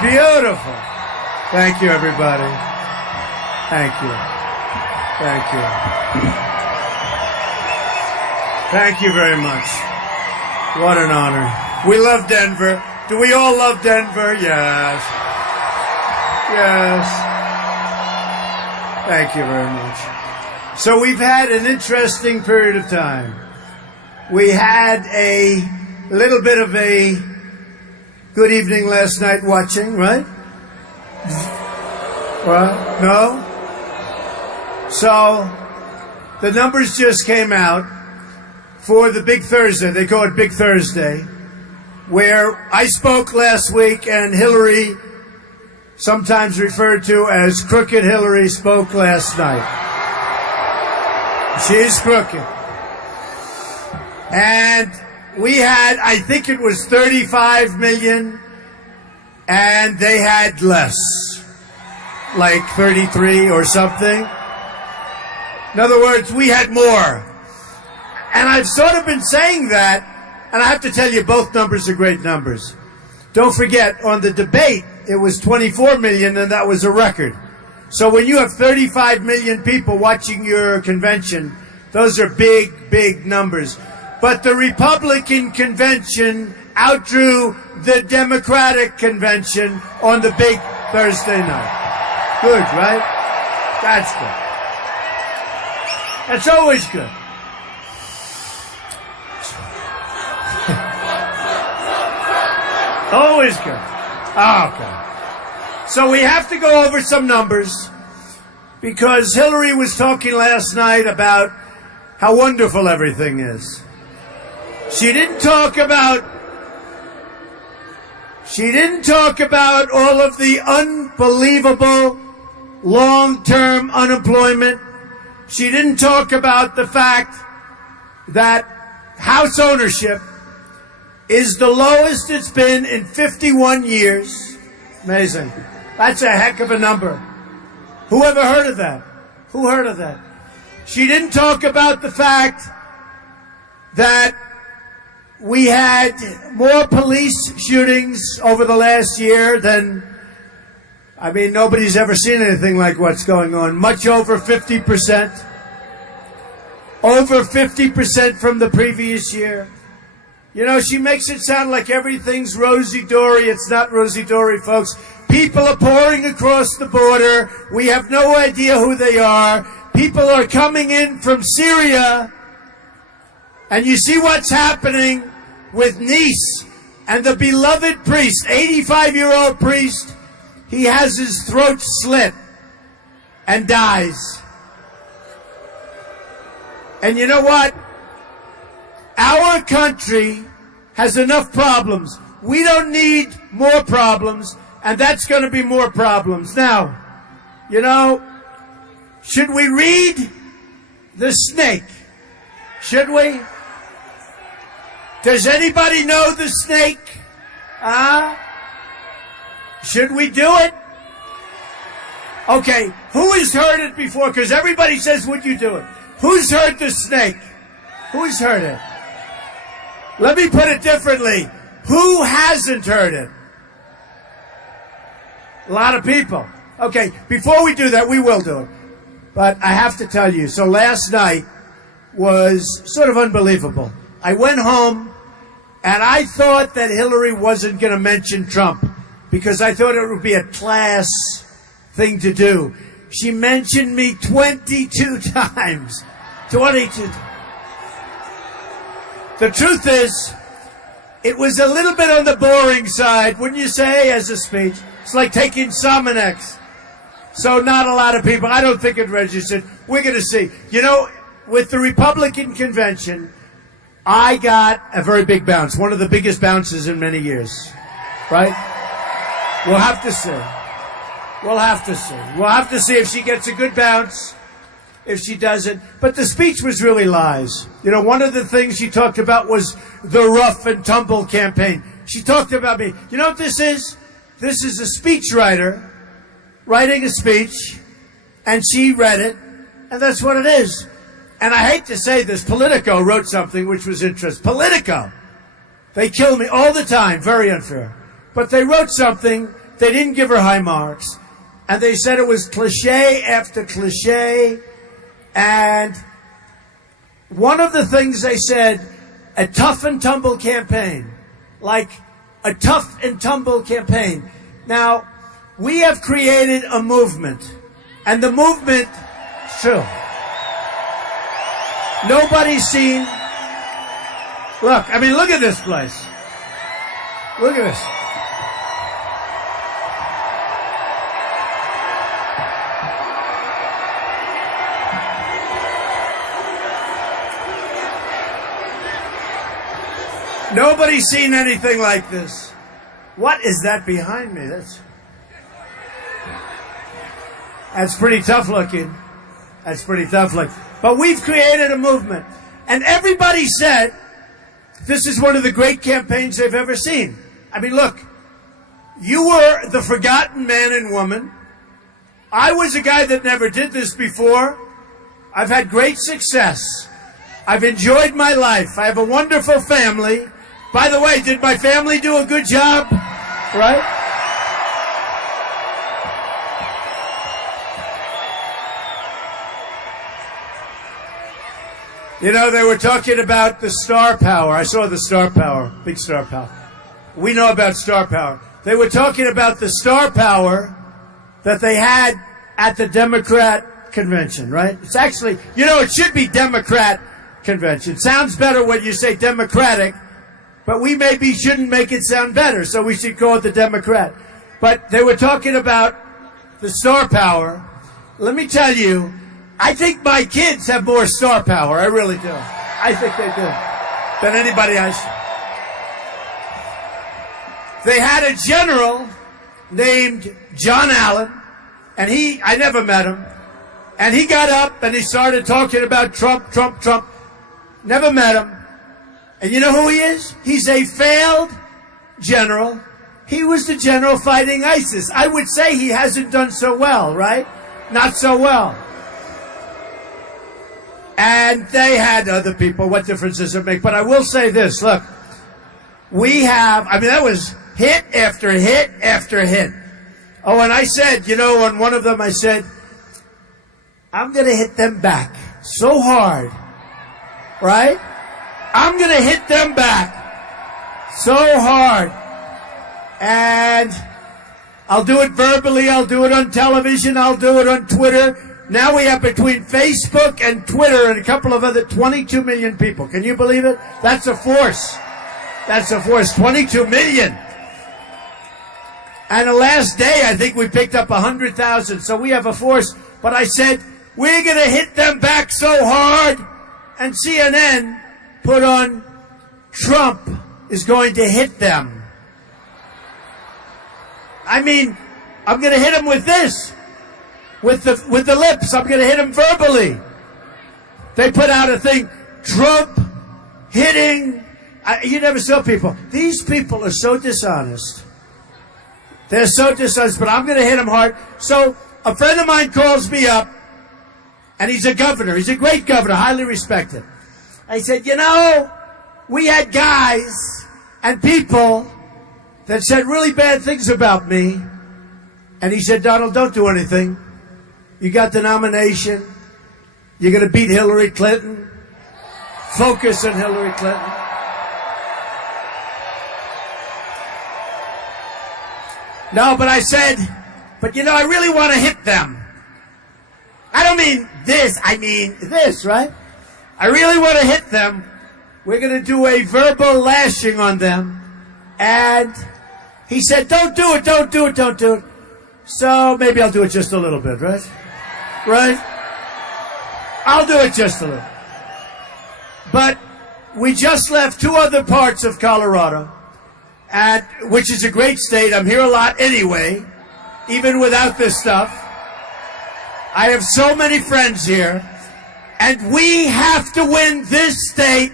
beautiful. Thank you, everybody. Thank you. Thank you. Thank you very much. What an honor. We love Denver. Do we all love Denver? Yes. Yes. Thank you very much. So we've had an interesting period of time. We had a little bit of a good evening last night watching, right? What? No? So the numbers just came out for the Big Thursday. They call it Big Thursday, where I spoke last week and Hillary, sometimes referred to as Crooked Hillary, spoke last night. She's crooked. And we had, I think it was 35 million, and they had less, like 33 or something. In other words, we had more. And I've sort of been saying that, and I have to tell you, both numbers are great numbers. Don't forget, on the debate, it was 24 million, and that was a record. So when you have 35 million people watching your convention, those are big, big numbers. But the Republican convention outdrew the Democratic convention on the Big Thursday night. Good, right? That's good. That's always good. Always good. Oh, okay. So we have to go over some numbers because Hillary was talking last night about how wonderful everything is. She didn't talk about all of the unbelievable long-term unemployment. She didn't talk about the fact that house ownership is the lowest it's been in 51 years. Amazing. That's a heck of a number. Who ever heard of that? Who heard of that? She didn't talk about the fact that we had more police shootings over the last year than, nobody's ever seen anything like what's going on. Much over 50%. Over 50% from the previous year. You know, she makes it sound like everything's rosy-dory. It's not rosy-dory, folks. People are pouring across the border. We have no idea who they are. People are coming in from Syria. And you see what's happening with Nice and the beloved priest, 85-year-old priest. He has his throat slit and dies. And you know what? Our country has enough problems. We don't need more problems, and that's going to be more problems. Now, should we read the snake? Should we? Does anybody know the snake? Should we do it? Okay, who has heard it before? Because everybody says, would you do it? Who's heard the snake? Who's heard it? Let me put it differently. Who hasn't heard it? A lot of people. Okay, before we do that, we will do it. But I have to tell you, so last night was sort of unbelievable. I went home, and I thought that Hillary wasn't going to mention Trump because I thought it would be a class thing to do. She mentioned me 22 times. 22. The truth is, it was a little bit on the boring side, wouldn't you say, as a speech? It's like taking Sominex. So not a lot of people. I don't think it registered. We're going to see. With the Republican convention, I got a very big bounce, one of the biggest bounces in many years, right? We'll have to see. We'll have to see. We'll have to see if she gets a good bounce, if she doesn't. But the speech was really lies. One of the things she talked about was the rough and tumble campaign. She talked about me. You know what this is? This is a speechwriter writing a speech, and she read it, and that's what it is. And I hate to say this, Politico wrote something which was interesting. Politico. They kill me all the time. Very unfair. But they wrote something They didn't give her high marks. And they said it was cliche after cliche. And one of the things they said, a tough and tumble campaign. Like a tough and tumble campaign. Now, we have created a movement. And the movement, true. Nobody's seen. Look, I mean, look at this place. Look at this. Nobody's seen anything like this. What is that behind me? That's pretty tough looking. That's pretty tough looking. But we've created a movement. And everybody said this is one of the great campaigns they've ever seen. I mean, look, you were the forgotten man and woman. I was a guy that never did this before. I've had great success. I've enjoyed my life. I have a wonderful family. By the way, did my family do a good job? Right? You know, they were talking about the star power. I saw the star power, big star power. We know about star power. They were talking about the star power that they had at the Democrat convention, right? It's actually, you know, it should be Democrat convention. Sounds better when you say Democratic, but we maybe shouldn't make it sound better, so we should call it the Democrat. But they were talking about the star power. Let me tell you, I think my kids have more star power. I really do. I think they do. Than anybody else. They had a general named John Allen, and I never met him, and he got up and he started talking about Trump. Never met him. And you know who he is? He's a failed general. He was the general fighting ISIS. I would say he hasn't done so well, right? Not so well. And they had other people. What difference does it make? But I will say this. Look, we have, I mean, that was hit after hit after hit. Oh, and I said, you know, on one of them I said, I'm going to hit them back so hard, right? I'm going to hit them back so hard. And I'll do it verbally. I'll do it on television. I'll do it on Twitter. Now we have between Facebook and Twitter and a couple of other 22 million people. Can you believe it? That's a force. That's a force. 22 million. And the last day, I think we picked up 100,000. So we have a force. But I said, we're going to hit them back so hard. And CNN put on, Trump is going to hit them. I mean, I'm going to hit them with this. With the lips. I'm going to hit them verbally. They put out a thing, Trump hitting. You never saw people. These people are so dishonest. They're so dishonest, but I'm going to hit them hard. So a friend of mine calls me up, and he's a governor. He's a great governor, highly respected. I said, you know, we had guys and people that said really bad things about me. And he said, Donald, don't do anything. You got the nomination. You're going to beat Hillary Clinton. Focus on Hillary Clinton. No, but I said, but you know, I really want to hit them. I don't mean this, I mean this, right? I really want to hit them. We're going to do a verbal lashing on them. And he said, don't do it, don't do it, don't do it. So maybe I'll do it just a little bit, right? Right? I'll do it just a little. But we just left two other parts of Colorado, which is a great state. I'm here a lot anyway, even without this stuff. I have so many friends here. And we have to win this state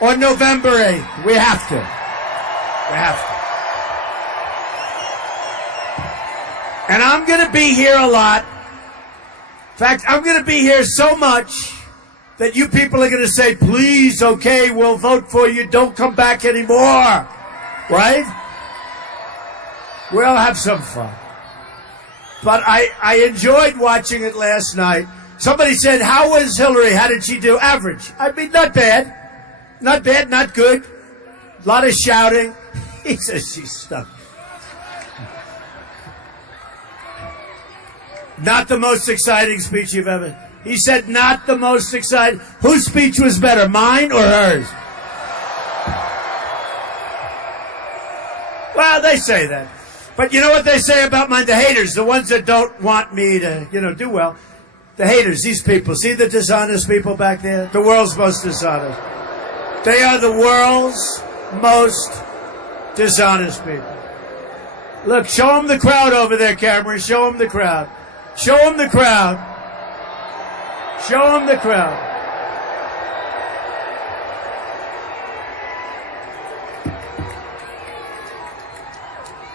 on November 8th. We have to. We have to. And I'm going to be here a lot. In fact, I'm going to be here so much that you people are going to say, please, okay, we'll vote for you. Don't come back anymore. Right? We'll have some fun. But I enjoyed watching it last night. Somebody said, how was Hillary? How did she do? Average. I mean, not bad. Not bad, not good. A lot of shouting. He says she's stuck. Not the most exciting speech you've ever... He said not the most exciting. Whose speech was better, mine or hers? Well, they say that. But you know what they say about mine? The haters, the ones that don't want me to, do well. The haters, these people. See the dishonest people back there? The world's most dishonest. They are the world's most dishonest people. Look, show them the crowd over there, Cameron. Show them the crowd. Show them the crowd. Show them the crowd.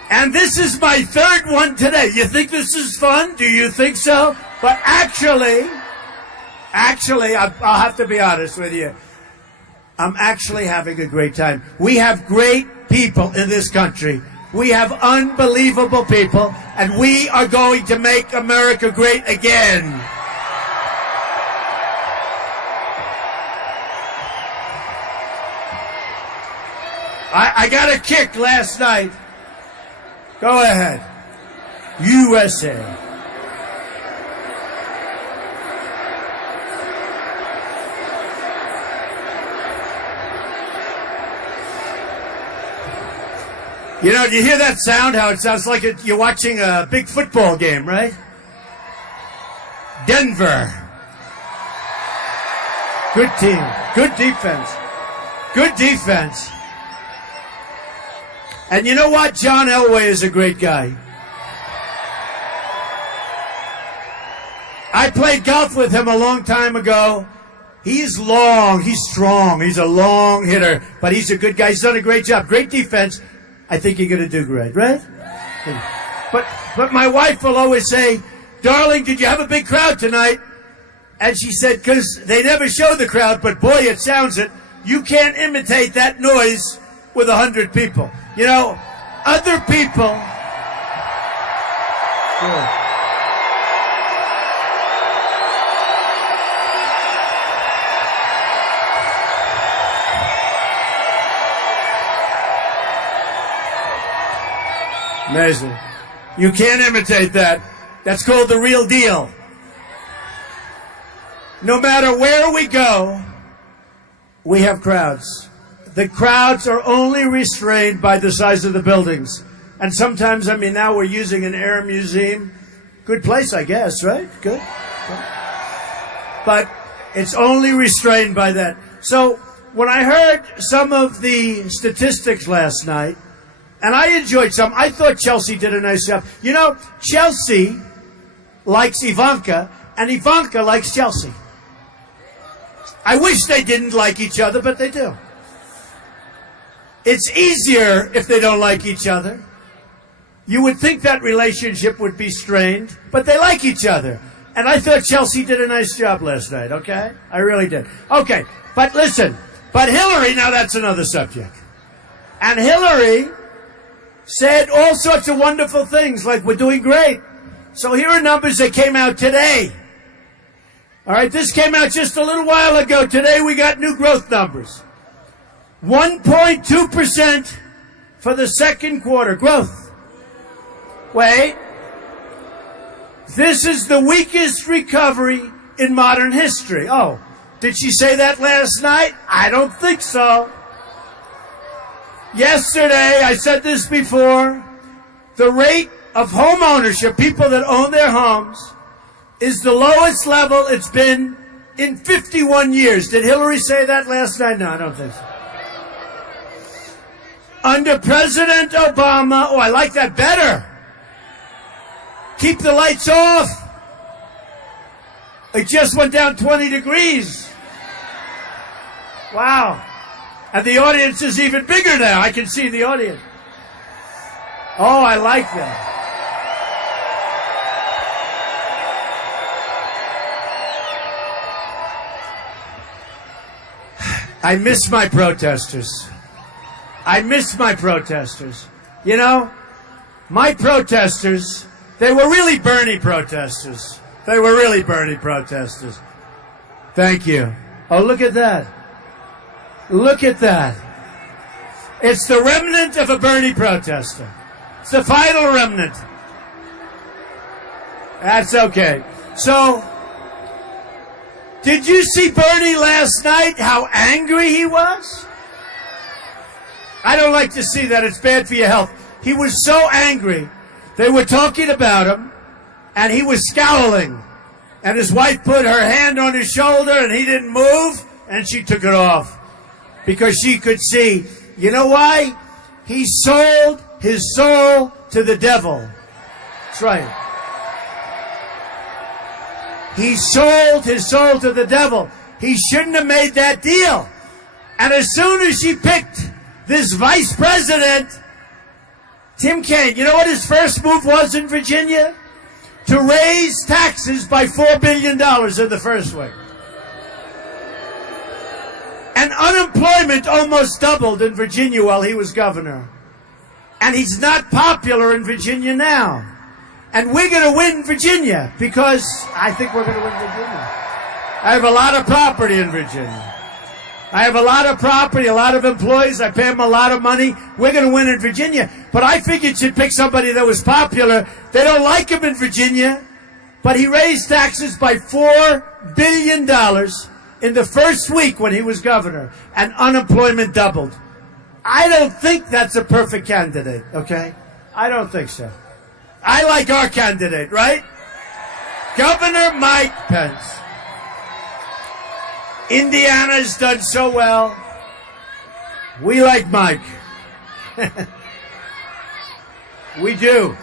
And this is my third one today. You think this is fun? Do you think so? But actually, I'll have to be honest with you. I'm actually having a great time. We have great people in this country. We have unbelievable people, and we are going to make America great again. I got a kick last night. Go ahead. USA. You know, you hear that sound, how it sounds like you're watching a big football game, right? Denver. Good team. Good defense. Good defense. And you know what? John Elway is a great guy. I played golf with him a long time ago. He's long. He's strong. He's a long hitter. But he's a good guy. He's done a great job. Great defense. I think you're going to do great, right? But my wife will always say, darling, did you have a big crowd tonight? And she said, because they never show the crowd, but boy, it sounds it. You can't imitate that noise with 100 people. You know, other people... Yeah. Amazing. You can't imitate that. That's called the real deal. No matter where we go, we have crowds. The crowds are only restrained by the size of the buildings. And sometimes, I mean, now we're using an air museum. Good place, I guess, right? Good. But it's only restrained by that. So when I heard some of the statistics last night, and I enjoyed some, I thought Chelsea did a nice job. You know, Chelsea likes Ivanka, and Ivanka likes Chelsea. I wish they didn't like each other, but they do. It's easier if they don't like each other. You would think that relationship would be strained, but they like each other. And I thought Chelsea did a nice job last night, okay? I really did. Okay, but listen, but Hillary, now that's another subject. And Hillary said all sorts of wonderful things, like we're doing great. So here are numbers that came out today. All right, this came out just a little while ago. Today we got new growth numbers. 1.2% for the second quarter growth. Wait. This is the weakest recovery in modern history. Oh, did she say that last night? I don't think so. Yesterday, I said this before, the rate of home ownership, people that own their homes, is the lowest level it's been in 51 years. Did Hillary say that last night? No, I don't think so. Under President Obama, oh, I like that better. Keep the lights off. It just went down 20 degrees. Wow. And the audience is even bigger now. I can see the audience. Oh, I like that. I miss my protesters. I miss my protesters. You know, My protesters, they were really Bernie protesters. They were really Bernie protesters. Thank you. Oh, look at that. Look at that. It's the remnant of a Bernie protester. It's the final remnant. That's okay. So, did you see Bernie last night, how angry he was? I don't like to see that. It's bad for your health. He was so angry. They were talking about him, and he was scowling. And his wife put her hand on his shoulder, and he didn't move, and she took it off. Because she could see. You know why? He sold his soul to the devil. That's right. He sold his soul to the devil. He shouldn't have made that deal. And as soon as she picked this vice president, Tim Kaine, you know what his first move was in Virginia? To raise taxes by $4 billion in the first week. And unemployment almost doubled in Virginia while he was governor. And he's not popular in Virginia now. And we're going to win Virginia because I think we're going to win Virginia. I have a lot of property in Virginia. I have a lot of property, a lot of employees. I pay them a lot of money. We're going to win in Virginia. But I figured you'd pick somebody that was popular. They don't like him in Virginia. But he raised taxes by $4 billion in the first week when he was governor. And unemployment doubled. I don't think that's a perfect candidate, okay? I don't think so. I like our candidate, right? Governor Mike Pence. Indiana's done so well. We like Mike. We do.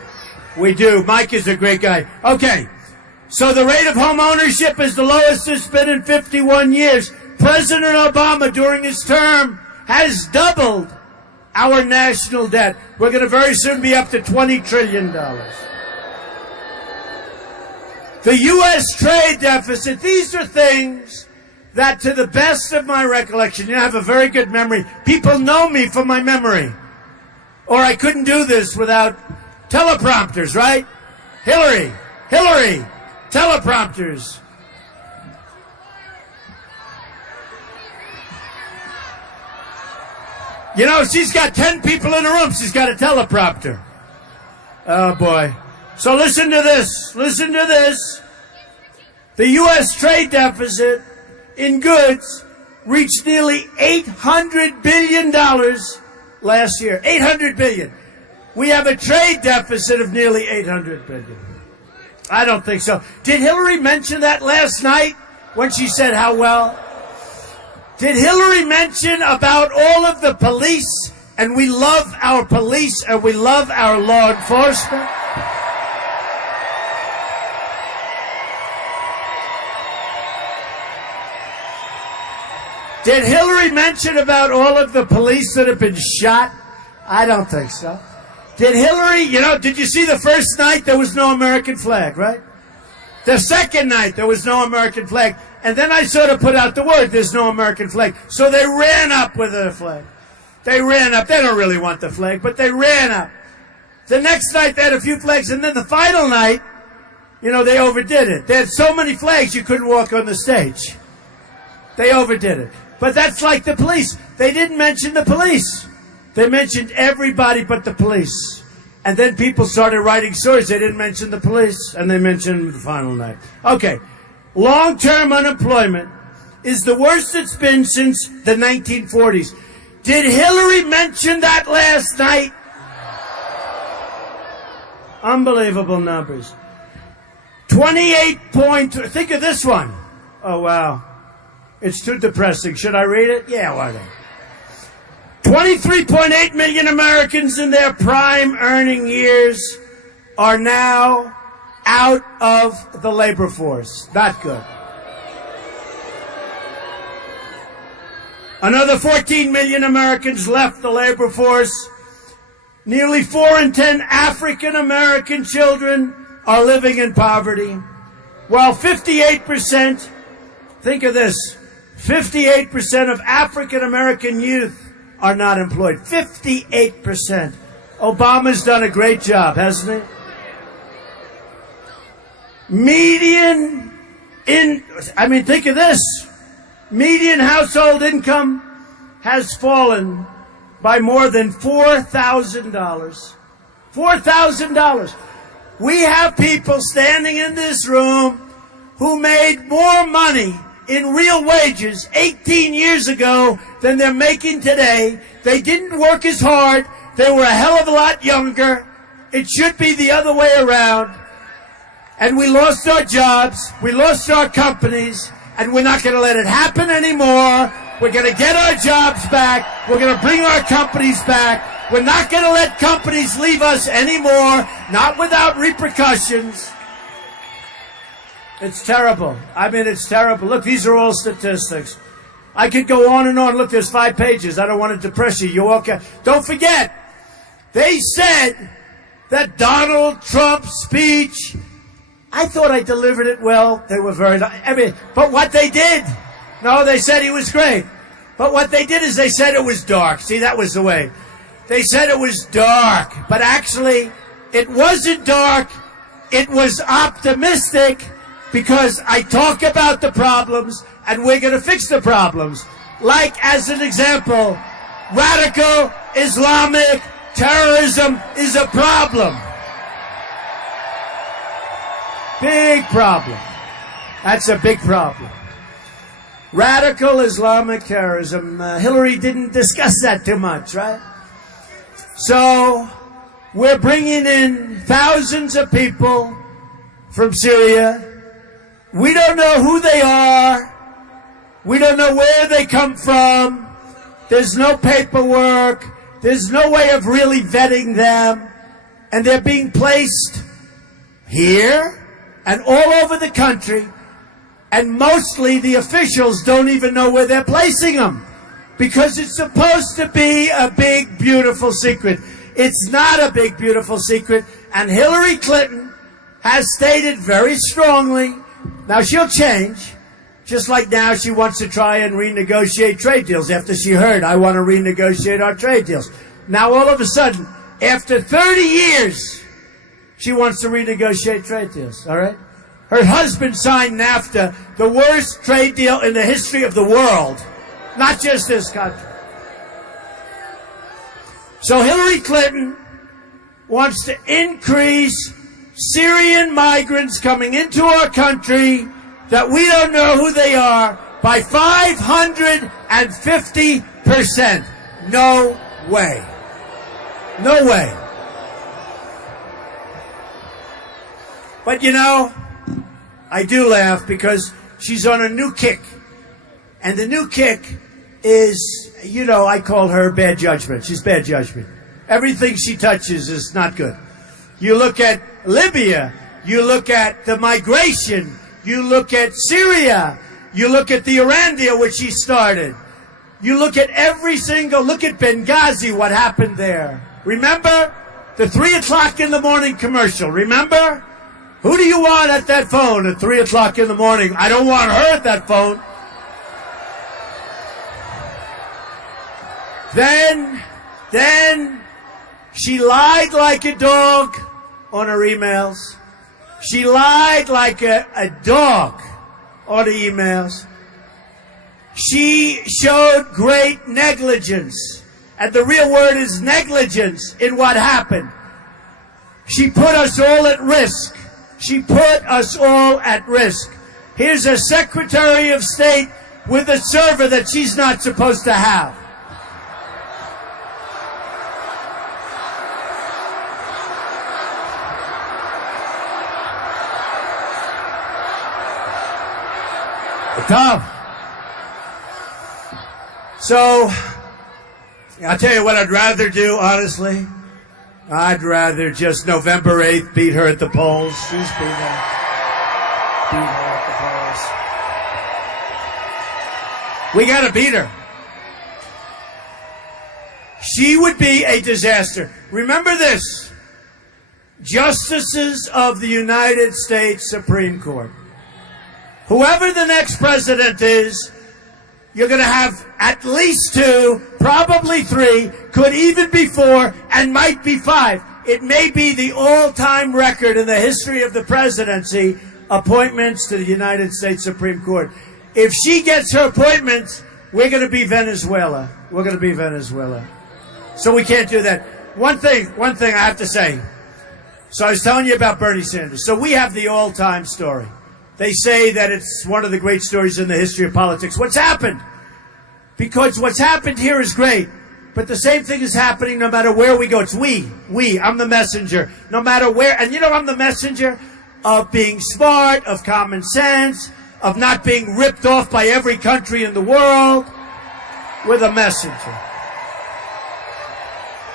We do. Mike is a great guy. Okay. So the rate of home ownership is the lowest it's been in 51 years. President Obama, during his term, has doubled our national debt. We're going to very soon be up to $20 trillion. The U.S. trade deficit, these are things that, to the best of my recollection, I have a very good memory. People know me for my memory. Or I couldn't do this without teleprompters, right? Hillary, teleprompters. You know, she's got 10 people in the room. She's got a teleprompter. Oh, boy. So listen to this. Listen to this. The U.S. trade deficit in goods reached nearly $800 billion last year. $800 billion. We have a trade deficit of nearly $800 billion. I don't think so. Did Hillary mention that last night when she said how well? Did Hillary mention about all of the police, and we love our police and we love our law enforcement? Did Hillary mention about all of the police that have been shot? I don't think so. Did Hillary, did you see the first night there was no American flag, right? The second night there was no American flag. And then I sort of put out the word, there's no American flag. So they ran up with the flag. They ran up. They don't really want the flag, but they ran up. The next night they had a few flags. And then the final night, they overdid it. They had so many flags you couldn't walk on the stage. They overdid it. But that's like the police. They didn't mention the police. They mentioned everybody but the police. And then people started writing stories. They didn't mention the police, and they mentioned the final night. Okay. Long-term unemployment is the worst it's been since the 1940s. Did Hillary mention that last night? Unbelievable numbers. 28.2. Think of this one. Oh, wow. It's too depressing. Should I read it? Yeah, why not? 23.8 million Americans in their prime earning years are now out of the labor force. Not good. Another 14 million Americans left the labor force. Nearly 4 in 10 African American children are living in poverty, while 58%, think of this, 58% of African American youth are not employed. 58%. Obama's done a great job, hasn't he? Think of this. Median household income has fallen by more than $4,000. $4,000. We have people standing in this room who made more money in real wages 18 years ago than they're making today. They didn't work as hard. They were a hell of a lot younger. It should be the other way around. And we lost our jobs. We lost our companies. And we're not going to let it happen anymore. We're going to get our jobs back. We're going to bring our companies back. We're not going to let companies leave us anymore, not without repercussions. It's terrible. It's terrible. Look, these are all statistics. I could go on and on. Look, there's 5 pages. I don't want to depress you. You're okay. Don't forget, they said that Donald Trump's speech, I thought I delivered it well. They were very, but what they did, no, they said he was great. But what they did is they said it was dark. See, that was the way. They said it was dark, but actually it wasn't dark. It was optimistic because I talk about the problems and we're going to fix the problems. Like, as an example, radical Islamic terrorism is a problem. Big problem. That's a big problem. Radical Islamic terrorism. Hillary didn't discuss that too much, right? So, we're bringing in thousands of people from Syria. We don't know who they are. We don't know where they come from. There's no paperwork. There's no way of really vetting them. And they're being placed here and all over the country. And mostly the officials don't even know where they're placing them. Because it's supposed to be a big, beautiful secret. It's not a big, beautiful secret. And Hillary Clinton has stated very strongly, now she'll change, just like now she wants to try and renegotiate trade deals after she heard, I want to renegotiate our trade deals. Now all of a sudden, after 30 years, she wants to renegotiate trade deals, all right? Her husband signed NAFTA, the worst trade deal in the history of the world, not just this country. So Hillary Clinton wants to increase Syrian migrants coming into our country that we don't know who they are by 550%. No way. No way. But I do laugh because she's on a new kick. And the new kick is, I call her bad judgment. She's bad judgment. Everything she touches is not good. You look at Libya, you look at the migration, you look at Syria, you look at the Iran deal, which she started. You look at look at Benghazi, what happened there. Remember the 3 o'clock in the morning commercial? Remember? Who do you want at that phone at 3 o'clock in the morning? I don't want her at that phone. Then she lied like a dog on her emails. She lied like a dog on the emails. She showed great negligence. And the real word is negligence in what happened. She put us all at risk. She put us all at risk. Here's a Secretary of State with a server that she's not supposed to have. Tump. So, I'll tell you what I'd rather do, honestly. I'd rather just November 8th beat her at the polls. She's beat her at the polls. We gotta beat her. She would be a disaster. Remember this. Justices of the United States Supreme Court. Whoever the next president is, You're going to have at least 2, probably 3, could even be 4, and might be 5. It may be the all-time record in the history of the presidency, appointments to the United States Supreme Court. If she gets her appointments, we're going to be Venezuela. We're going to be Venezuela. So we can't do that. One thing I have to say. So I was telling you about Bernie Sanders. So we have the all-time story. They say that it's one of the great stories in the history of politics. What's happened? Because what's happened here is great, but the same thing is happening no matter where we go. It's we. I'm the messenger. No matter where. And you know, I'm the messenger of being smart, of common sense, of not being ripped off by every country in the world. We're the messenger.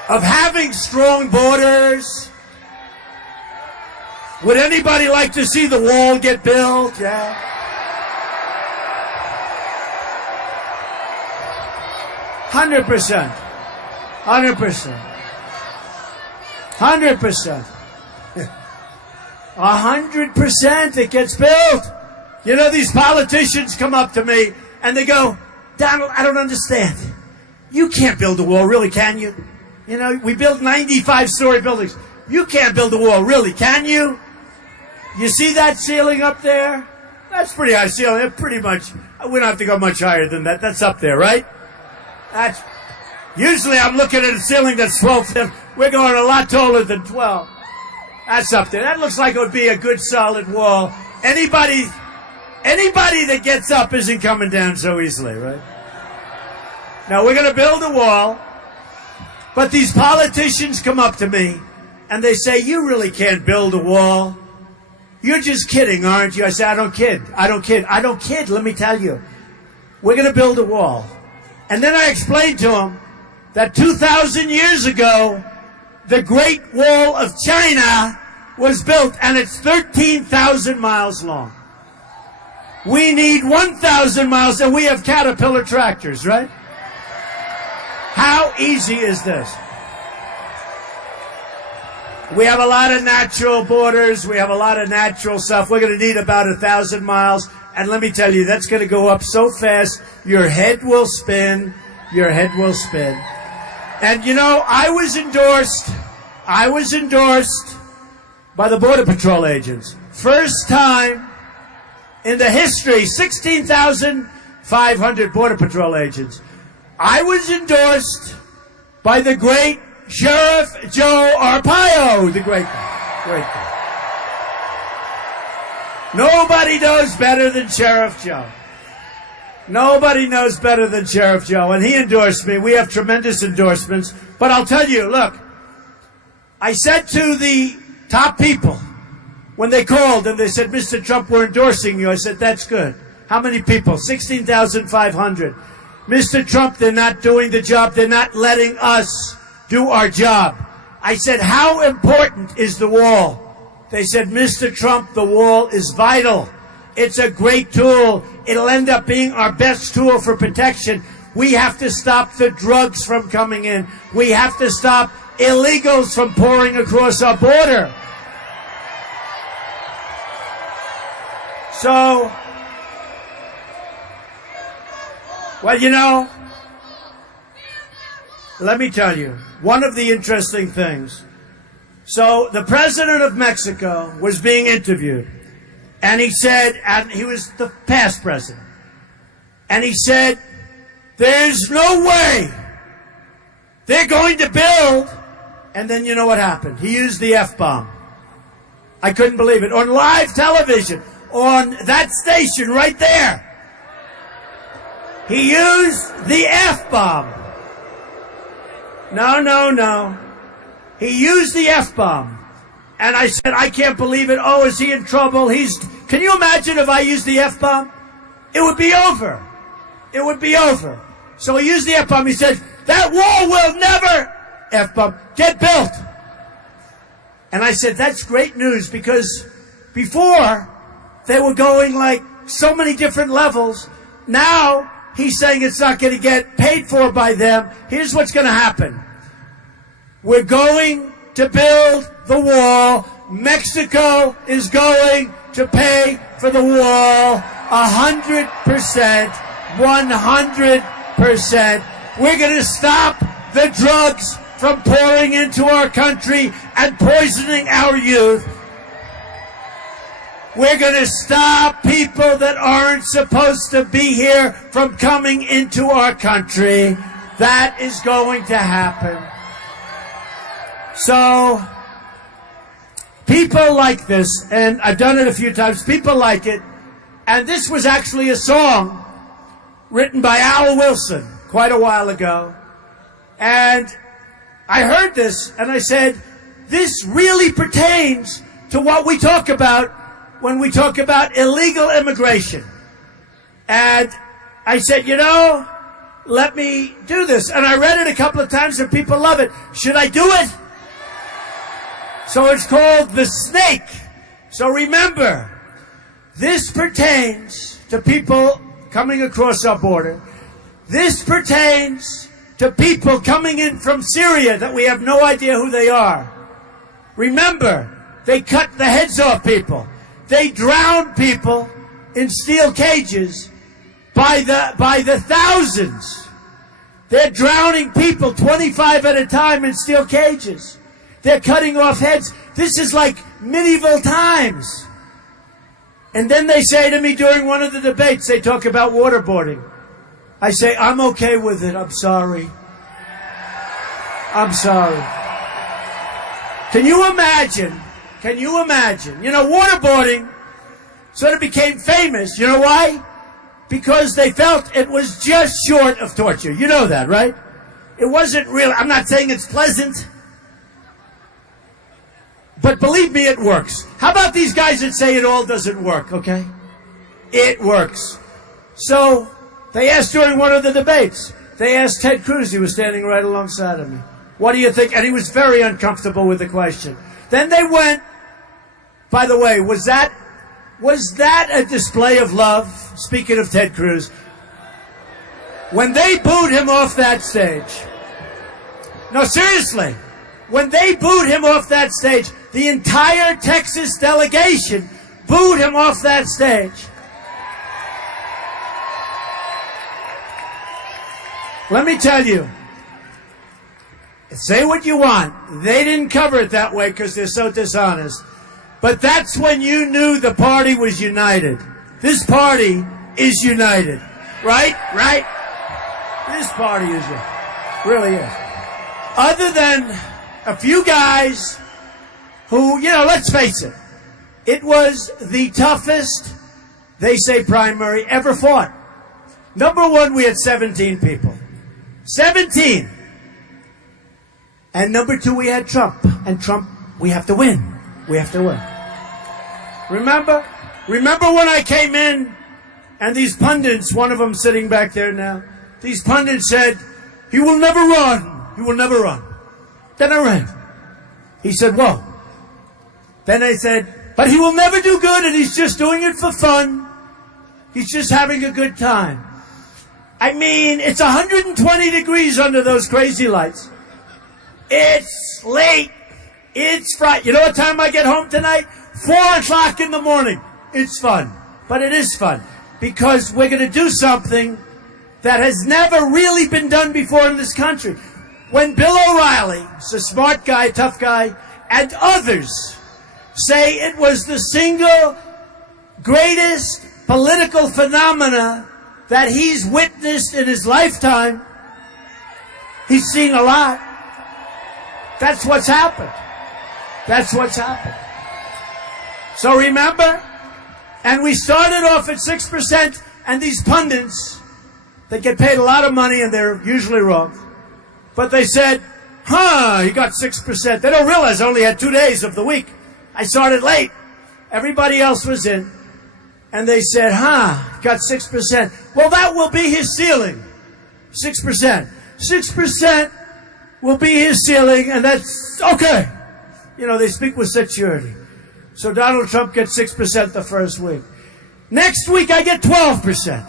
Of having strong borders. Would anybody like to see the wall get built? Yeah. 100%. 100%. 100%. 100% it gets built. You know, these politicians come up to me and they go, Donald, I don't understand. You can't build a wall, really, can you? You know, we build 95-story buildings. You can't build a wall, really, can you? You see that ceiling up there? That's pretty high ceiling. It pretty much, we don't have to go much higher than that. That's up there, right? That's, usually I'm looking at a ceiling that's 12 feet. We're going a lot taller than 12. That's up there. That looks like it would be a good solid wall. Anybody that gets up isn't coming down so easily, right? Now we're going to build a wall, but these politicians come up to me and they say, you really can't build a wall. You're just kidding, aren't you? I say, I don't kid. Let me tell you. We're going to build a wall. And then I explained to him that 2,000 years ago, the Great Wall of China was built, and it's 13,000 miles long. We need 1,000 miles, and we have Caterpillar tractors, right? How easy is this? We have a lot of natural borders. We have a lot of natural stuff. We're going to need about 1,000 miles. And let me tell you, that's going to go up so fast, your head will spin. Your head will spin. And, you know, I was endorsed by the Border Patrol agents. First time in the history, 16,500 Border Patrol agents. I was endorsed by the great Sheriff Joe Arpaio, the great guy. Nobody knows better than Sheriff Joe. Nobody knows better than Sheriff Joe, and he endorsed me. We have tremendous endorsements. But I'll tell you, look, I said to the top people, when they called and they said, Mr. Trump, we're endorsing you, I said, that's good. How many people? 16,500. Mr. Trump, they're not doing the job. They're not letting us do our job. I said, how important is the wall? They said, Mr. Trump, the wall is vital. It's a great tool. It'll end up being our best tool for protection. We have to stop the drugs from coming in. We have to stop illegals from pouring across our border. So, well, you know, let me tell you, one of the interesting things. So the president of Mexico was being interviewed, and he said, and he was the past president, and he said, there's no way they're going to build, and then you know what happened? He used the F-bomb. I couldn't believe it. On live television, on that station right there, he used the F-bomb. No. He used the F-bomb. And I said, I can't believe it. Oh, is he in trouble? Can you imagine if I used the F-bomb? It would be over. It would be over. So he used the F-bomb. He said, that wall will never, F-bomb, get built. And I said, that's great news, because before they were going like so many different levels. Now he's saying it's not going to get paid for by them. Here's what's going to happen. We're going to build the wall. Mexico is going to pay for the wall 100%. 100%. We're going to stop the drugs from pouring into our country and poisoning our youth. We're going to stop people that aren't supposed to be here from coming into our country. That is going to happen. So, people like this, and I've done it a few times, people like it, and this was actually a song written by Al Wilson quite a while ago, and I heard this, and I said, this really pertains to what we talk about when we talk about illegal immigration. And I said, let me do this. And I read it a couple of times and people love it. Should I do it? So it's called The Snake. So remember, this pertains to people coming across our border. This pertains to people coming in from Syria that we have no idea who they are. Remember, they cut the heads off people. They drown people in steel cages by the thousands. They're drowning people 25 at a time in steel cages. They're cutting off heads. This is like medieval times. And then they say to me during one of the debates, they talk about waterboarding. I say, I'm okay with it. I'm sorry. I'm sorry. Can you imagine? Waterboarding sort of became famous. You know why? Because they felt it was just short of torture. You know that, right? It wasn't real. I'm not saying it's pleasant. But believe me, it works. How about these guys that say it all doesn't work, okay? It works. So, they asked during one of the debates, they asked Ted Cruz, he was standing right alongside of me, what do you think? And he was very uncomfortable with the question. Then they went, by the way, was that a display of love? Speaking of Ted Cruz, when they booed him off that stage, no, seriously, when they booed him off that stage, the entire Texas delegation booed him off that stage. Let me tell you, say what you want. They didn't cover it that way because they're so dishonest. But that's when you knew the party was united. This party is united. Right? Right? This party is really is. Other than a few guys who, let's face it, it was the toughest, they say, primary ever fought. Number one, we had 17 people. 17. And number two, we had Trump. And Trump, we have to win. We have to win. Remember when I came in and these pundits, one of them sitting back there now, these pundits said, he will never run. He will never run. Then I ran. He said, whoa. Then I said, but he will never do good and he's just doing it for fun. He's just having a good time. I mean, it's 120 degrees under those crazy lights. It's late. It's Friday. You know what time I get home tonight? 4 o'clock in the morning. It's fun. But it is fun. Because we're going to do something that has never really been done before in this country. When Bill O'Reilly, he's a smart guy, tough guy, and others say it was the single greatest political phenomena that he's witnessed in his lifetime, he's seen a lot. That's what's happened. That's what's happened. So remember, and we started off at 6%, and these pundits, they get paid a lot of money, and they're usually wrong. But they said, you got 6%. They don't realize I only had 2 days of the week. I started late. Everybody else was in. And they said, got 6%. Well, that will be his ceiling. 6%. 6% will be his ceiling, and that's okay. They speak with such surety. So Donald Trump gets 6% the first week. Next week, I get 12%.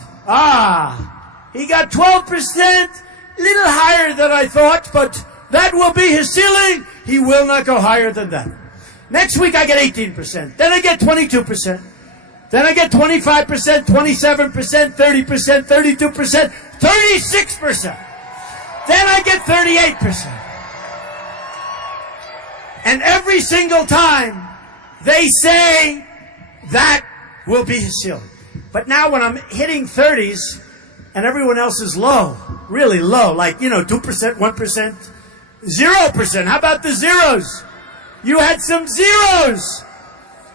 He got 12%, a little higher than I thought, but that will be his ceiling. He will not go higher than that. Next week, I get 18%. Then I get 22%. Then I get 25%, 27%, 30%, 32%, 36%. Then I get 38%. And every single time they say that will be his ceiling. But now when I'm hitting 30s and everyone else is low, really low, like, 2%, 1%, 0%. How about the zeros? You had some zeros.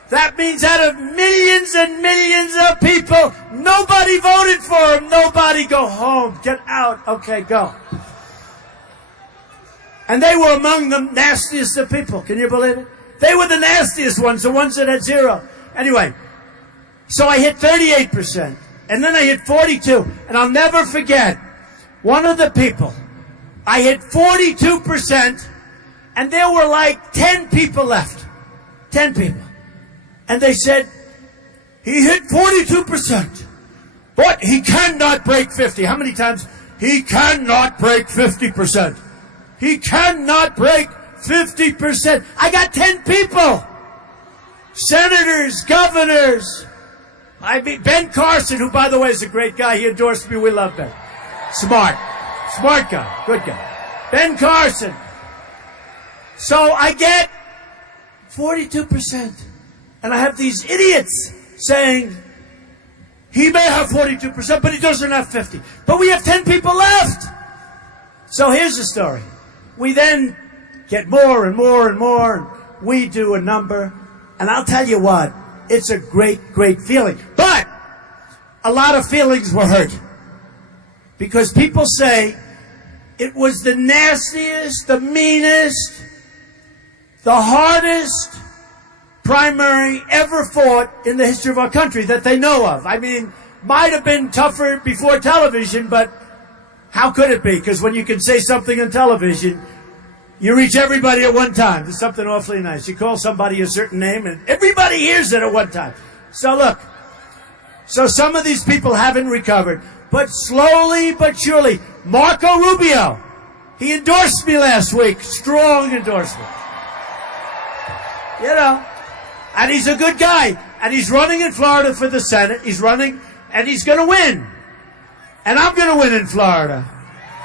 That means out of millions and millions of people, nobody voted for him. Nobody. Go home. Get out. Okay, go. And they were among the nastiest of people. Can you believe it? They were the nastiest ones, the ones that had zero. Anyway, so I hit 38%. And then I hit 42. And I'll never forget, one of the people, I hit 42%, and there were like 10 people left. 10 people. And they said, he hit 42%, but he cannot break 50. How many times? He cannot break 50%. He cannot break 50%. I got 10 people. Senators, governors. Ben Carson, who, by the way, is a great guy. He endorsed me. We love Ben. Smart guy. Good guy. Ben Carson. So I get 42%. And I have these idiots saying, he may have 42%, but he doesn't have 50. But we have 10 people left. So here's the story. We then get more and more and more. And we do a number. And I'll tell you what, it's a great, great feeling. But a lot of feelings were hurt. Because people say it was the nastiest, the meanest, the hardest primary ever fought in the history of our country that they know of. I mean, might have been tougher before television, but how could it be? Because when you can say something on television, you reach everybody at one time. It's something awfully nice. You call somebody a certain name, and everybody hears it at one time. So look, so some of these people haven't recovered, but slowly but surely. Marco Rubio, he endorsed me last week. Strong endorsement. And he's a good guy. And he's running in Florida for the Senate. He's running, and he's going to win. And I'm going to win in Florida.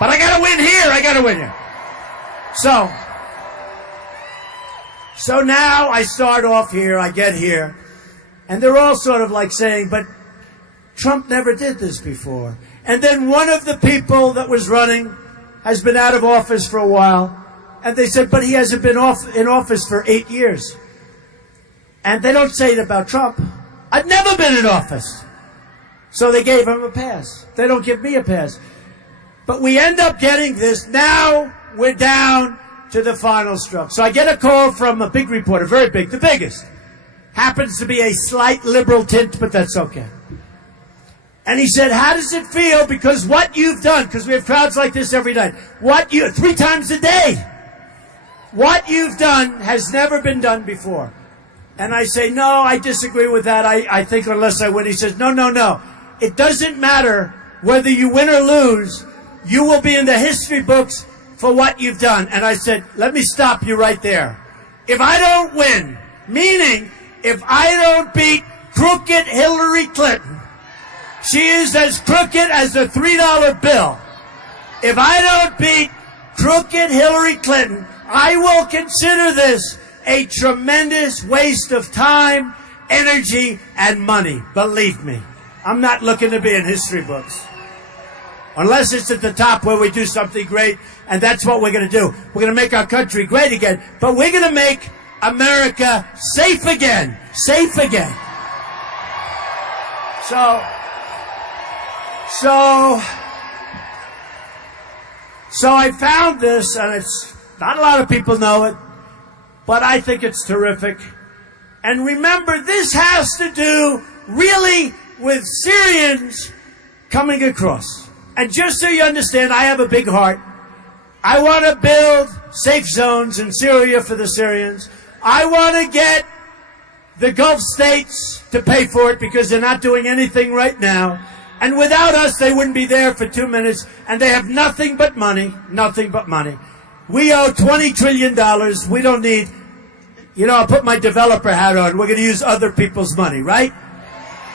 But I got to win here. I got to win here. So now I start off here. I get here. And they're all sort of like saying, but Trump never did this before. And then one of the people that was running has been out of office for a while. And they said, but he hasn't been in office for 8 years. And they don't say it about Trump. I've never been in office. So they gave him a pass. They don't give me a pass. But we end up getting this. Now we're down to the final stroke. So I get a call from a big reporter, very big, the biggest. Happens to be a slight liberal tint, but that's okay. And he said, how does it feel? Because what you've done, because we have crowds like this every night, 3 times a day, what you've done has never been done before. And I say, no, I disagree with that. I think unless I win. He says, no. It doesn't matter whether you win or lose. You will be in the history books for what you've done. And I said, let me stop you right there. If I don't win, meaning if I don't beat crooked Hillary Clinton, she is as crooked as a $3 bill. If I don't beat crooked Hillary Clinton, I will consider this a tremendous waste of time, energy, and money. Believe me, I'm not looking to be in history books. Unless it's at the top where we do something great, and that's what we're going to do. We're going to make our country great again, but we're going to make America safe again. Safe again. So I found this, and it's not a lot of people know it, but I think it's terrific. And remember, this has to do really with Syrians coming across. And just so you understand, I have a big heart. I want to build safe zones in Syria for the Syrians. I want to get the Gulf states to pay for it because they're not doing anything right now. And without us, they wouldn't be there for 2 minutes. And they have nothing but money. Nothing but money. We owe $20 trillion. We don't need, I'll put my developer hat on. We're going to use other people's money, right?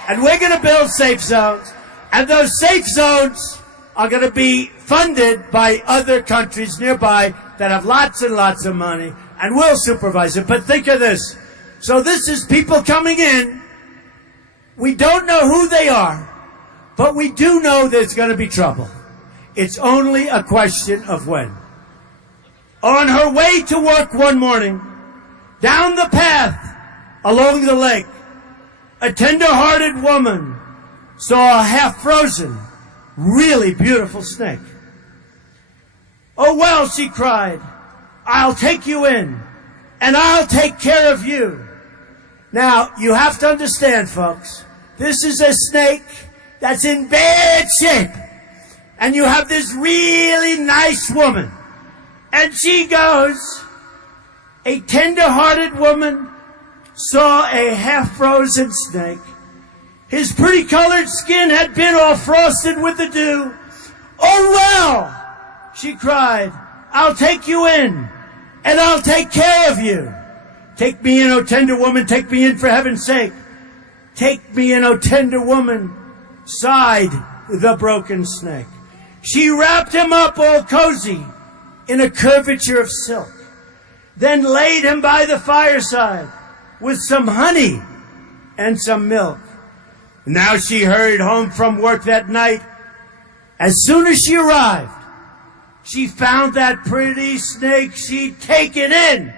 And we're going to build safe zones. And those safe zones are going to be funded by other countries nearby that have lots and lots of money, and we'll supervise it. But think of this. So this is people coming in. We don't know who they are, but we do know there's going to be trouble. It's only a question of when. On her way to work one morning, down the path along the lake, a tender-hearted woman saw a half-frozen, really beautiful snake. "Oh, well," she cried, "I'll take you in, and I'll take care of you." Now, you have to understand, folks, this is a snake that's in bad shape. And you have this really nice woman. And she goes, a tender-hearted woman saw a half-frozen snake. His pretty colored skin had been all frosted with the dew. "Oh, well," she cried, "I'll take you in, and I'll take care of you." "Take me in, O tender woman, take me in for heaven's sake." "Take me in, O tender woman," sighed the broken snake. She wrapped him up all cozy in a curvature of silk, then laid him by the fireside with some honey and some milk. Now she hurried home from work that night. As soon as she arrived, she found that pretty snake she'd taken in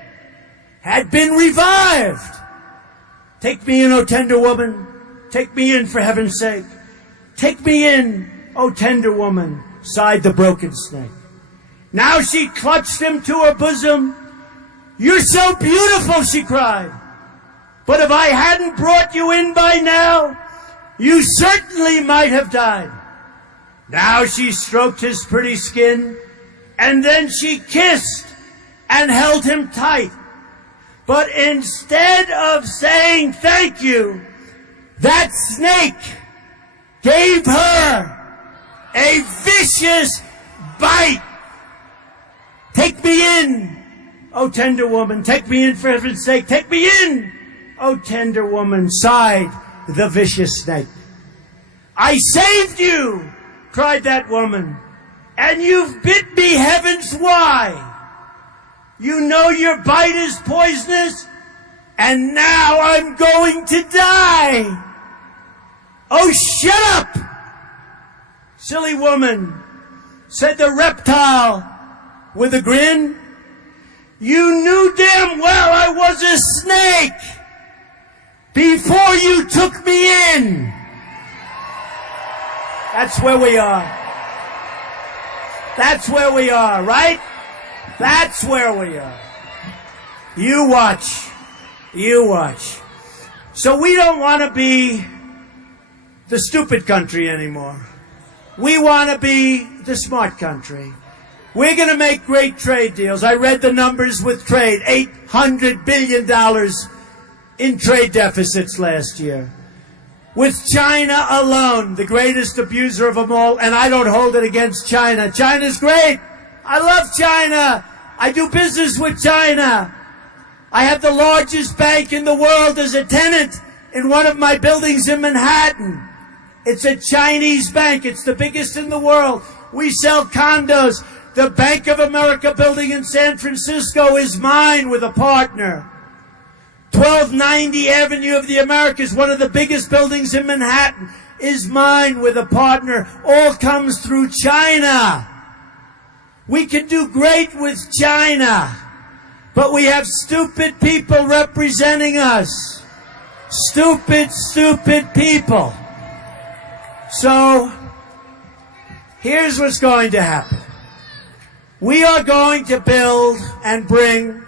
had been revived. "Take me in, O tender woman. Take me in for heaven's sake. Take me in, O tender woman," sighed the broken snake. Now she clutched him to her bosom. "You're so beautiful," she cried. "But if I hadn't brought you in by now, you certainly might have died." Now she stroked his pretty skin, and then she kissed and held him tight. But instead of saying thank you, that snake gave her a vicious bite. "Take me in, O tender woman, take me in for heaven's sake. Take me in, O tender woman," sighed the vicious snake. "I saved you," cried that woman, "and you've bit me heavens why. You know your bite is poisonous, and now I'm going to die." "Oh, shut up, silly woman," said the reptile with a grin. "You knew damn well I was a snake before you took me in." That's where we are. That's where we are, right? That's where we are. You watch. You watch. So we don't want to be the stupid country anymore. We want to be the smart country. We're going to make great trade deals. I read the numbers with trade. $800 billion in trade deficits last year. With China alone, the greatest abuser of them all, and I don't hold it against China. China's great. I love China. I do business with China. I have the largest bank in the world as a tenant in one of my buildings in Manhattan. It's a Chinese bank. It's the biggest in the world. We sell condos. The Bank of America building in San Francisco is mine with a partner. 1290 Avenue of the Americas, one of the biggest buildings in Manhattan, is mine with a partner. All comes through China. We can do great with China, but we have stupid people representing us. Stupid, stupid people. So, here's what's going to happen. We are going to build and bring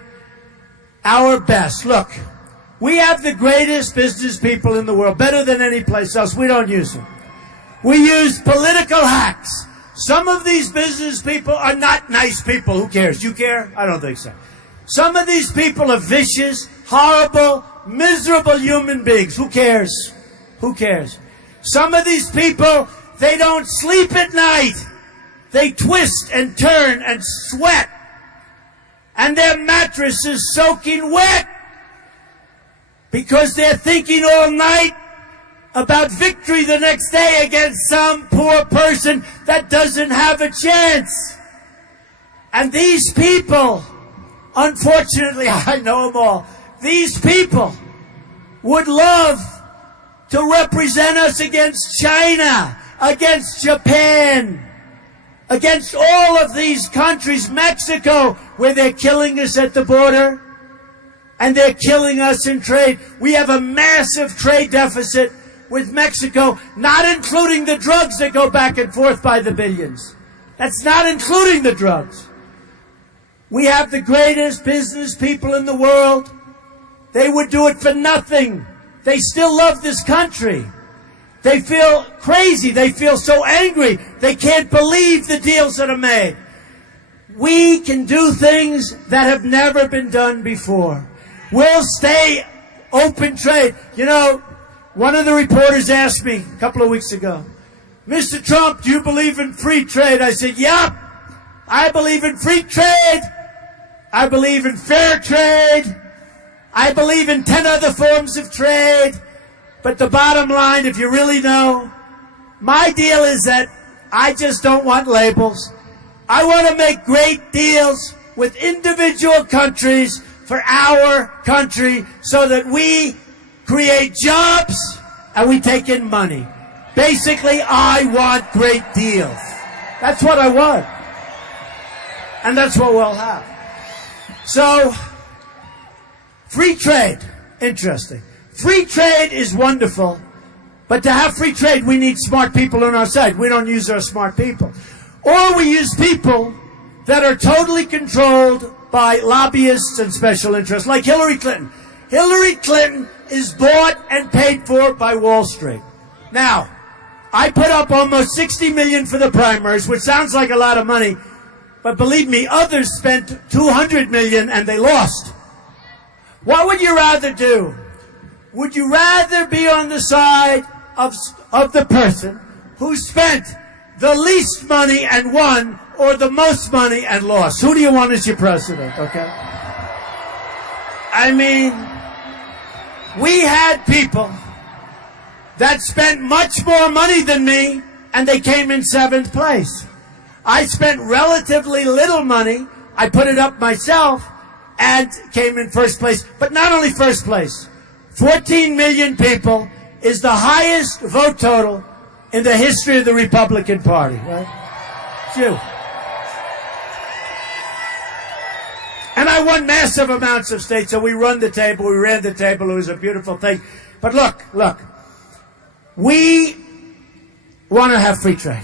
our best. Look, we have the greatest business people in the world, better than any place else. We don't use them. We use political hacks. Some of these business people are not nice people. Who cares? You care? I don't think so. Some of these people are vicious, horrible, miserable human beings. Who cares? Who cares? Some of these people, they don't sleep at night. They twist and turn and sweat. And their mattress is soaking wet. Because they're thinking all night about victory the next day against some poor person that doesn't have a chance. And these people, unfortunately, I know them all, these people would love to represent us against China, against Japan, against all of these countries, Mexico, where they're killing us at the border, and they're killing us in trade. We have a massive trade deficit with Mexico, not including the drugs that go back and forth by the billions. That's not including the drugs. We have the greatest business people in the world. They would do it for nothing. They still love this country. They feel crazy. They feel so angry. They can't believe the deals that are made. We can do things that have never been done before. We'll stay open trade. You know, one of the reporters asked me a couple of weeks ago, Mr. Trump, do you believe in free trade? I said, yep, I believe in free trade. I believe in fair trade. I believe in 10 other forms of trade. But the bottom line, if you really know, my deal is that I just don't want labels. I want to make great deals with individual countries for our country so that we create jobs and we take in money. Basically, I want great deals. That's what I want. And that's what we'll have. So, free trade, interesting. Free trade is wonderful, but to have free trade, we need smart people on our side. We don't use our smart people. Or we use people that are totally controlled by lobbyists and special interests, like Hillary Clinton. Hillary Clinton is bought and paid for by Wall Street. Now, I put up almost $60 million for the primaries, which sounds like a lot of money, but believe me, others spent $200 million and they lost. What would you rather do? Would you rather be on the side of the person who spent the least money and won, or the most money and lost? Who do you want as your president, okay? I mean, we had people that spent much more money than me, and they came in 7th place. I spent relatively little money. I put it up myself and came in 1st place. But not only 1st place, 14 million people is the highest vote total in the history of the Republican Party, right? It's you. And I won massive amounts of states, so we ran the table, it was a beautiful thing. But look, we want to have free trade.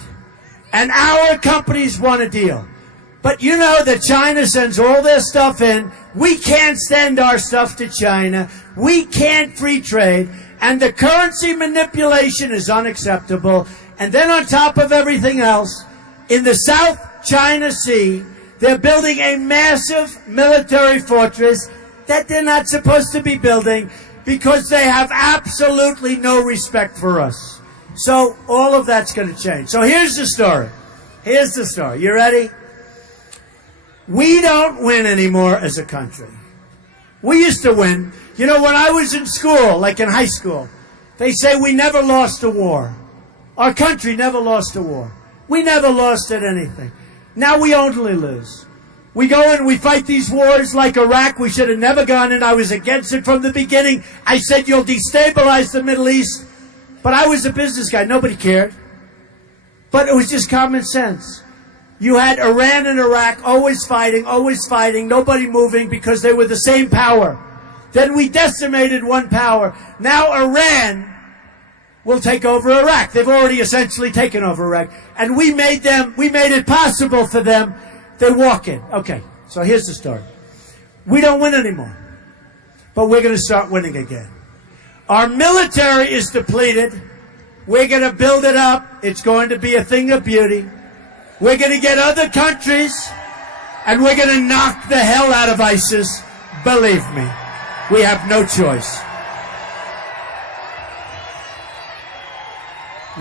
And our companies want a deal. But you know that China sends all their stuff in. We can't send our stuff to China. We can't free trade. And the currency manipulation is unacceptable. And then on top of everything else, in the South China Sea, they're building a massive military fortress that they're not supposed to be building because they have absolutely no respect for us. So all of that's going to change. So here's the story. Here's the story. You ready? We don't win anymore as a country. We used to win. You know, when I was in school, like in high school, they say we never lost a war. Our country never lost a war. We never lost at anything. Now we only lose. We go and we fight these wars like Iraq. We should have never gone in. I was against it from the beginning. I said you'll destabilize the Middle East. But I was a business guy. Nobody cared. But it was just common sense. You had Iran and Iraq always fighting, nobody moving because they were the same power. Then we decimated one power. Now Iran will take over Iraq. They've already essentially taken over Iraq. And we made it possible for them. They walk in. Okay, so here's the story. We don't win anymore. But we're going to start winning again. Our military is depleted. We're going to build it up. It's going to be a thing of beauty. We're going to get other countries, and we're going to knock the hell out of ISIS. Believe me, we have no choice.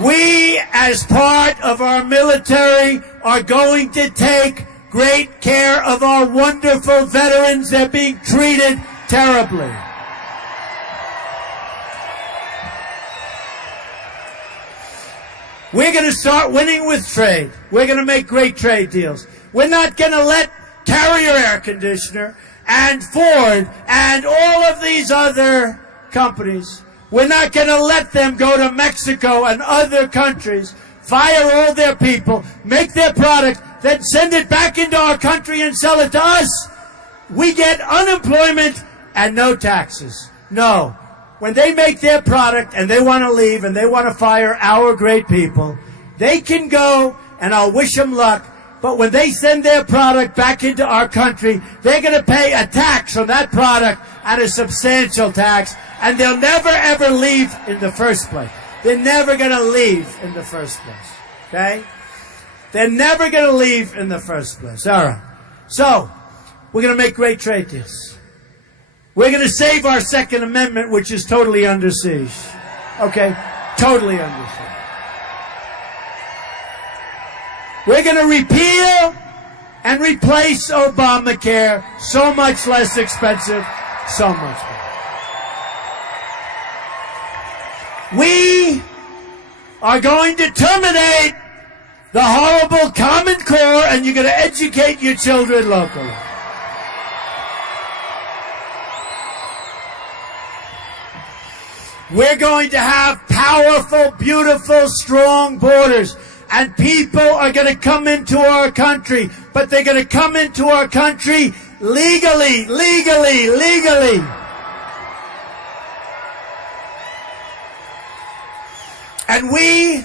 We, as part of our military, are going to take great care of our wonderful veterans. They're being treated terribly. We're going to start winning with trade. We're going to make great trade deals. We're not going to let Carrier Air Conditioner and Ford and all of these other companies, we're not going to let them go to Mexico and other countries, fire all their people, make their product, then send it back into our country and sell it to us. We get unemployment and no taxes. No. When they make their product and they want to leave and they want to fire our great people, they can go, and I'll wish them luck, but when they send their product back into our country, they're going to pay a tax on that product, and a substantial tax, and they'll never ever leave in the first place. They're never going to leave in the first place. Okay? They're never going to leave in the first place. All right. So, we're going to make great trade deals. We're going to save our Second Amendment, which is totally under siege. Okay? Totally under siege. We're going to repeal and replace Obamacare. So much less expensive. So much more. We are going to terminate the horrible Common Core, and you're going to educate your children locally. We're going to have powerful, beautiful, strong borders. And people are going to come into our country, but they're going to come into our country legally, legally, legally. And we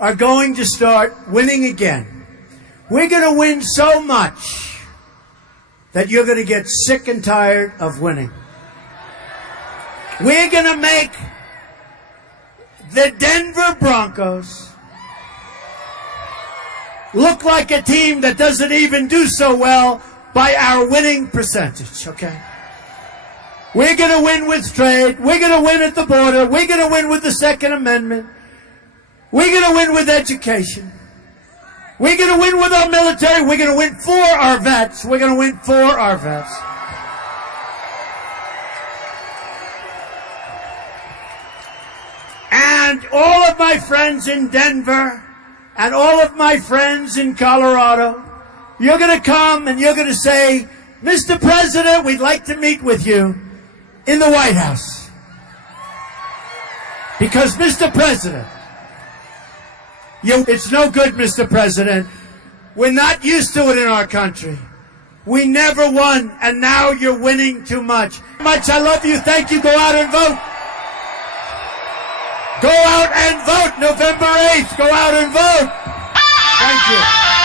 are going to start winning again. We're going to win so much that you're going to get sick and tired of winning. We're going to make the Denver Broncos look like a team that doesn't even do so well by our winning percentage, okay? We're going to win with trade. We're going to win at the border. We're going to win with the Second Amendment. We're going to win with education. We're going to win with our military. We're going to win for our vets. We're going to win for our vets. And all of my friends in Denver and all of my friends in Colorado, you're going to come and you're going to say, Mr. President, we'd like to meet with you in the White House. Because, Mr. President, it's no good, Mr. President. We're not used to it in our country. We never won, and now you're winning too much. I love you. Thank you. Go out and vote. Go out and vote November 8th. Go out and vote. Thank you.